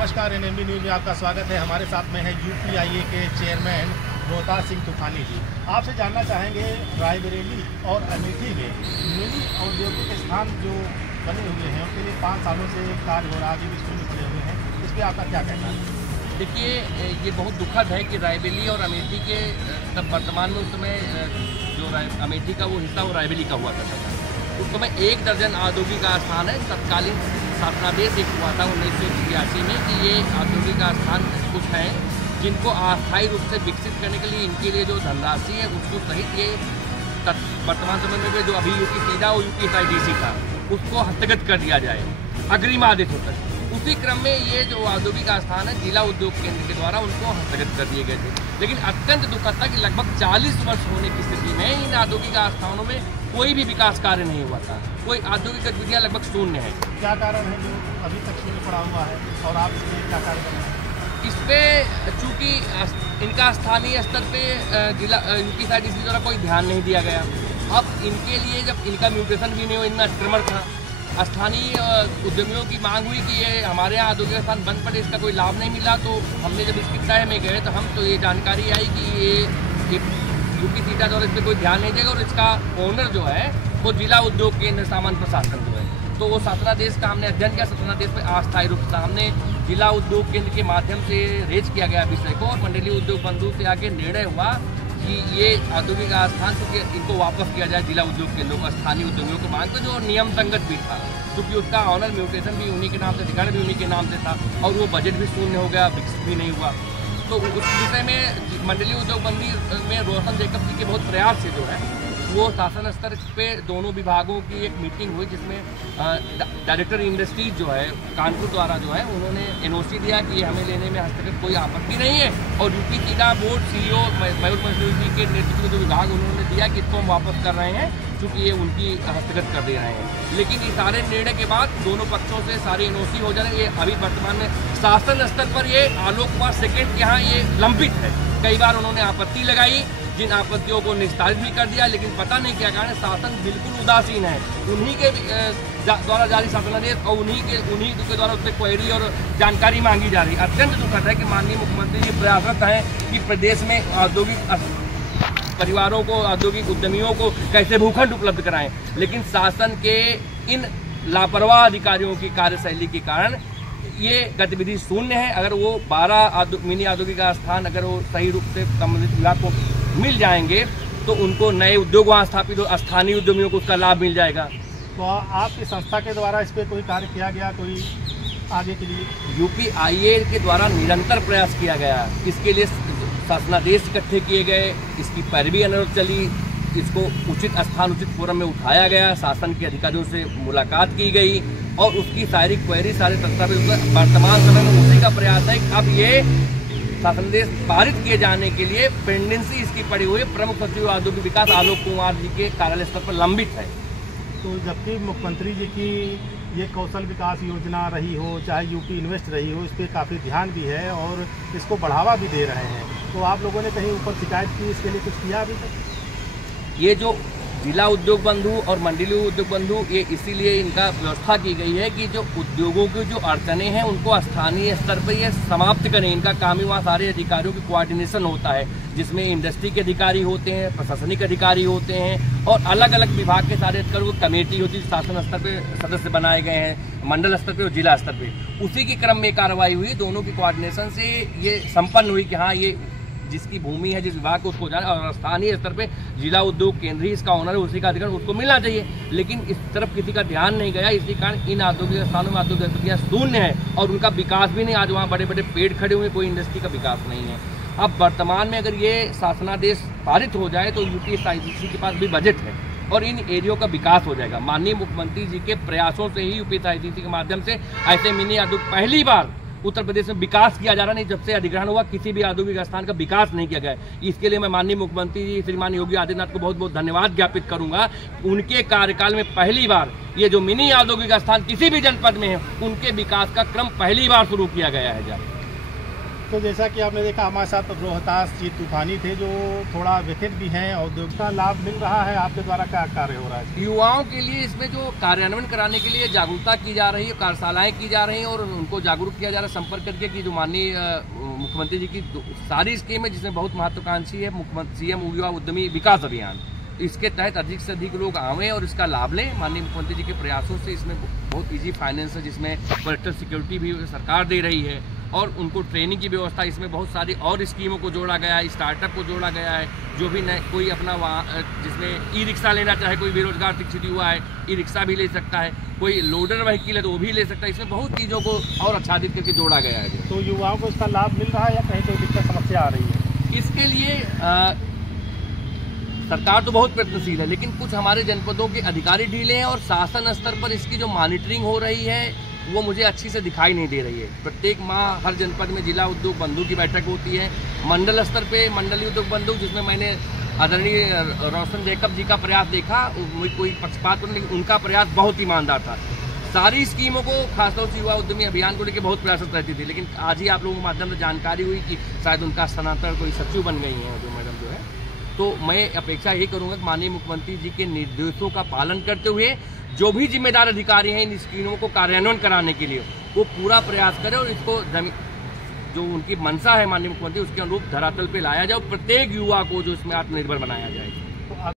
नमस्कार, NMD news में आपका स्वागत है। हमारे साथ में है यूपीआईए के चेयरमैन रोहतास सिंह तूफानी जी। आपसे जानना चाहेंगे, रायबरेली और अमेठी में मिनी औद्योगिक स्थान जो बने हुए हैं उनके लिए 5 सालों से कार्य हो रहा है, अभी भी शून्य पड़े हुए हैं, इस पर आपका क्या कहना है? देखिए, ये बहुत दुखद है कि रायबरेली और अमेठी के वर्तमान में उस समय जो अमेठी का वो हिस्सा वो रायबरेली का हुआ करता था। उस समय 1 दर्जन औद्योगिक स्थान है। तत्कालीन शासनादेश एक हुआ था 1983 में कि ये औद्योगिक स्थान कुछ हैं जिनको अस्थायी रूप से विकसित करने के लिए इनके लिए जो धनराशि है उसको सहित ये वर्तमान समय में जो अभी यूपी सीधा और यूपीआईडीसी था उसको हस्तगत कर दिया जाए अग्रिम आदेश होकर। उसी क्रम में ये जो औद्योगिक स्थान है जिला उद्योग केंद्र के द्वारा उनको हस्तगत कर दिए गए थे। लेकिन अत्यंत दुखद था कि लगभग 40 वर्ष होने की स्थिति में इन औद्योगिक स्थानों में कोई भी विकास कार्य नहीं हुआ था। कोई औद्योगिक गतिविधियाँ लगभग शून्य है। क्या कारण है जो अभी तक शून्य पड़ा हुआ है और आप इसमें क्या कार्य कर रहे हैं? इस पर चूँकि इनका स्थानीय स्तर पे जिला यूपीआईडीसी द्वारा कोई ध्यान नहीं दिया गया। अब इनके लिए जब इनका म्यूटेशन भी नहीं हो, इनमें अतिक्रमण था, स्थानीय उद्यमियों की मांग हुई कि ये हमारे यहाँ औद्योगिक स्थान बंद पड़े, इसका कोई लाभ नहीं मिला। तो हमने जब इसकी तय में गए तो हम तो ये जानकारी आई कि ये यूपी सीटा द्वारा इस पर कोई ध्यान नहीं देगा और इसका ओनर जो है वो जिला उद्योग केंद्र सामान्य प्रशासन जो है। तो वो शासनादेश का हमने अध्ययन किया। शासनादेश पर अस्थायी रूप से हमने जिला उद्योग केंद्र के माध्यम से रेज किया गया विषय को और मंडलीय उद्योग बंधु से आगे निर्णय हुआ कि ये औद्योगिक स्थान क्योंकि इनको वापस किया जाए जिला उद्योग केंद्रों को स्थानीय उद्यमियों को मांग कर, जो नियम संगत भी था क्योंकि उसका ऑनर म्यूटेशन भी उन्हीं के नाम से, अधिग्रहण भी उन्हीं के नाम से था और वो बजट भी शून्य हो गया, विकसित भी नहीं हुआ। तो उस विषय में मंडलीय उद्योग बंदी में रोशन जैकब जी के बहुत प्रयास से जो है वो शासन स्तर पे दोनों विभागों की एक मीटिंग हुई जिसमें डायरेक्टर इंडस्ट्रीज जो है कानपुर द्वारा जो है उन्होंने एनओसी दिया कि ये हमें लेने में हस्तक्षेप कोई आपत्ति नहीं है। और यूपी सीधा बोर्ड सीईओ मयूर मंसूरी जी के नेतृत्व में जो विभाग उन्होंने दिया कि इसको हम वापस कर रहे हैं क्योंकि ये उनकी हस्तगत कर दे रहे हैं। लेकिन ये सारे निर्णय के बाद दोनों पक्षों से सारे एनओसी हो जाने, ये अभी वर्तमान में शासन स्तर पर ये आलोक कुमार सेकेंड के यहाँ ये लंबित है। कई बार उन्होंने आपत्ति लगाई, जिन आपत्तियों को निस्तारित भी कर दिया, लेकिन पता नहीं क्या कारण शासन बिल्कुल उदासीन है। उन्हीं के द्वारा जारी शासनादेश और उन्हीं के द्वारा उससे क्वेरी और जानकारी मांगी जा रही है। अत्यंत दुखद है कि माननीय मुख्यमंत्री जी प्रयासरत हैं कि प्रदेश में औद्योगिक परिवारों को, औद्योगिक उद्यमियों को कैसे भूखंड उपलब्ध कराएं, लेकिन शासन के इन लापरवाह अधिकारियों की कार्यशैली के कारण ये गतिविधि शून्य है। अगर वो 12 मिनी औद्योगिक स्थान अगर वो सही रूप से संबंधित विभाग को मिल जाएंगे तो उनको नए उद्योग वहाँ स्थापित हो, स्थानीय उद्यमियों को उसका लाभ मिल जाएगा। तो आपकी संस्था के द्वारा इस पर कोई कार्य किया गया, कोई आगे के लिए? यूपीआईए के द्वारा निरंतर प्रयास किया गया। इसके लिए शासनादेश इकट्ठे किए गए, इसकी पैरवी अनुरोध चली, इसको उचित स्थान उचित फोरम में उठाया गया, शासन के अधिकारियों से मुलाकात की गई और उसकी सारी क्वेरी, सारे दस्तावेज वर्तमान समय में उसी का प्रयास है। अब ये शासनादेश पारित किए जाने के लिए पेंडेंसी इसकी पड़ी हुई प्रमुख सचिव औद्योगिक विकास आलोक कुमार जी के कार्यालय स्तर पर लंबित है। तो जबकि मुख्यमंत्री जी की ये कौशल विकास योजना रही हो, चाहे यूपी इन्वेस्ट रही हो, इस पर काफ़ी ध्यान भी है और इसको बढ़ावा भी दे रहे हैं, तो आप लोगों ने कहीं ऊपर शिकायत की, इसके लिए कुछ किया अभी तक? ये जो जिला उद्योग बंधु और मंडलीय उद्योग बंधु, ये इसीलिए इनका व्यवस्था की गई है कि जो उद्योगों की जो अड़चने हैं उनको स्थानीय स्तर पर ये समाप्त करें। इनका काम ही वहाँ सारे अधिकारियों की कोऑर्डिनेशन होता है, जिसमें इंडस्ट्री के अधिकारी होते हैं, प्रशासनिक अधिकारी होते हैं और अलग अलग विभाग के सारे अधिकारियों की कमेटी होती है। शासन स्तर पर सदस्य बनाए गए हैं, मंडल स्तर पर और जिला स्तर पर। उसी के क्रम में कार्रवाई हुई, दोनों की कोऑर्डिनेशन से ये संपन्न हुई कि हाँ, ये जिसकी भूमि है, जिस विभाग को उसको जाना और स्थानीय स्तर पे जिला उद्योग केंद्र ही इसका ऑनर है, उसी का अधिकार उसको मिलना चाहिए। लेकिन इस तरफ किसी का ध्यान नहीं गया, इसी कारण इन औद्योगिक स्थानों में औद्योगिक गतिविधियाँ शून्य है और उनका विकास भी नहीं। आज वहाँ बड़े बड़े पेड़ खड़े हुए, कोई इंडस्ट्री का विकास नहीं है। अब वर्तमान में अगर ये शासनादेश पारित हो जाए तो यूपीआईडीसी के पास भी बजट है और इन एरियो का विकास हो जाएगा। माननीय मुख्यमंत्री जी के प्रयासों से ही यूपीआईडीसी के माध्यम से ऐसे मिनी औद्योगिक पहली बार उत्तर प्रदेश में विकास किया जा रहा। नहीं, जब से अधिग्रहण हुआ किसी भी औद्योगिक स्थान का विकास नहीं किया गया। इसके लिए मैं माननीय मुख्यमंत्री जी श्रीमान योगी आदित्यनाथ को बहुत बहुत धन्यवाद ज्ञापित करूंगा। उनके कार्यकाल में पहली बार ये जो मिनी औद्योगिक स्थान किसी भी जनपद में है उनके विकास का क्रम पहली बार शुरू किया गया है। तो जैसा कि आपने देखा हमारे साथ रोहतास जी तूफानी थे जो थोड़ा व्यथित भी हैं और का लाभ मिल रहा है। आपके द्वारा क्या कार्य हो रहा है? युवाओं के लिए इसमें जो कार्यान्वयन कराने के लिए जागरूकता की जा रही है, कार्यशालाएं की जा रही हैं और उनको जागरूक किया जा रहा है संपर्क करके कि जो माननीय मुख्यमंत्री जी की सारी स्कीम है जिसमें बहुत महत्वाकांक्षी है मुख्यमंत्री सीएम युवा उद्यमी विकास अभियान, इसके तहत अधिक से अधिक लोग आवें और इसका लाभ लें। माननीय मुख्यमंत्री जी के प्रयासों से इसमें बहुत इजी फाइनेंस है जिसमें पर्यटन सिक्योरिटी भी सरकार दे रही है और उनको ट्रेनिंग की व्यवस्था, इसमें बहुत सारी और स्कीमों को जोड़ा गया है, स्टार्टअप को जोड़ा गया है। जो भी कोई अपना वहाँ जिसमें ई रिक्शा लेना चाहे, कोई बेरोजगार शिक्षित युवा है ई रिक्शा भी ले सकता है, कोई लोडर व्हीकल है तो वो भी ले सकता है। इसमें बहुत चीज़ों को और आच्छादित करके जोड़ा गया है। तो युवाओं को इसका लाभ मिल रहा है या कहीं कोई दिक्कत समस्या आ रही है? इसके लिए सरकार तो बहुत प्रयत्नशील है, लेकिन कुछ हमारे जनपदों के अधिकारी ढीले हैं और शासन स्तर पर इसकी जो मॉनिटरिंग हो रही है वो मुझे अच्छी से दिखाई नहीं दे रही है। प्रत्येक माह हर जनपद में जिला उद्योग बंधु की बैठक होती है, मंडल स्तर पे मंडलीय उद्योग बंधु, जिसमें मैंने आदरणीय रोशन जैकब जी का प्रयास देखा। कोई पक्षपात नहीं, उनका प्रयास बहुत ईमानदार था। सारी स्कीमों को खासतौर से युवा उद्यमी अभियान को लेकर बहुत प्रयासरत रहती थी, लेकिन आज ही आप लोगों के माध्यम से जानकारी हुई कि शायद उनका स्थानांतरण कोई सचिव बन गई हैं जो मैडम जो है। तो मैं अपेक्षा यही करूंगा कि माननीय मुख्यमंत्री जी के निर्देशों का पालन करते हुए जो भी जिम्मेदार अधिकारी हैं इन स्कीमों को कार्यान्वयन कराने के लिए वो पूरा प्रयास करें और इसको जो उनकी मंशा है माननीय मुख्यमंत्री उसके अनुरूप धरातल पे लाया जाए और प्रत्येक युवा को जो इसमें आत्मनिर्भर बनाया जाए।